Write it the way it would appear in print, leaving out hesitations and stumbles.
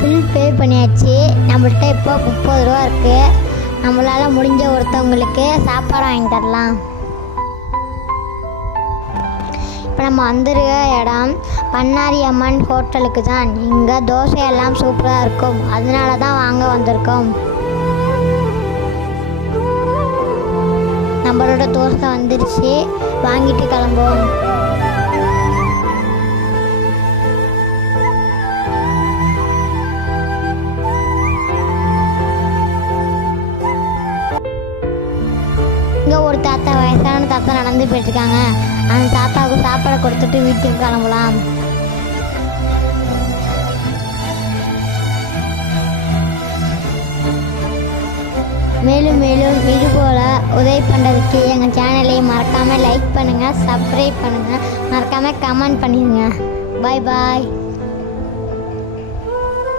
Bill pay பண்ணியாச்சு. நம்மள்கிட்ட இப்போ 30 ரூபா இருக்குது. நம்மளால் முடிஞ்ச ஒருத்தவங்களுக்கு சாப்பாடு வாங்கி தரலாம். இப்போ நம்ம வந்துருக்க இடம் பண்ணாரி அம்மன் ஹோட்டலுக்கு தான். இங்கே தோசையெல்லாம் சூப்பராக இருக்கும். அதனால தான் வாங்க வந்திருக்கோம். நம்மளோட தோசை வந்துருச்சு, வாங்கிட்டு கிளம்புவோம். இங்கே ஒரு தாத்தா, வயசான தாத்தா நடந்து போயிட்டுருக்காங்க. அந்த தாத்தாவுக்கு சாப்பாடை கொடுத்துட்டு வீட்டுக்கு கிளம்பலாம். மேலும் மேலும் இது போல் உதவி பண்ணுறதுக்கு எங்கள் சேனலை மறக்காமல் லைக் பண்ணுங்கள், சப்ஸ்கிரைப் பண்ணுங்கள், மறக்காமல் கமெண்ட் பண்ணிடுங்க. பாய் பாய்.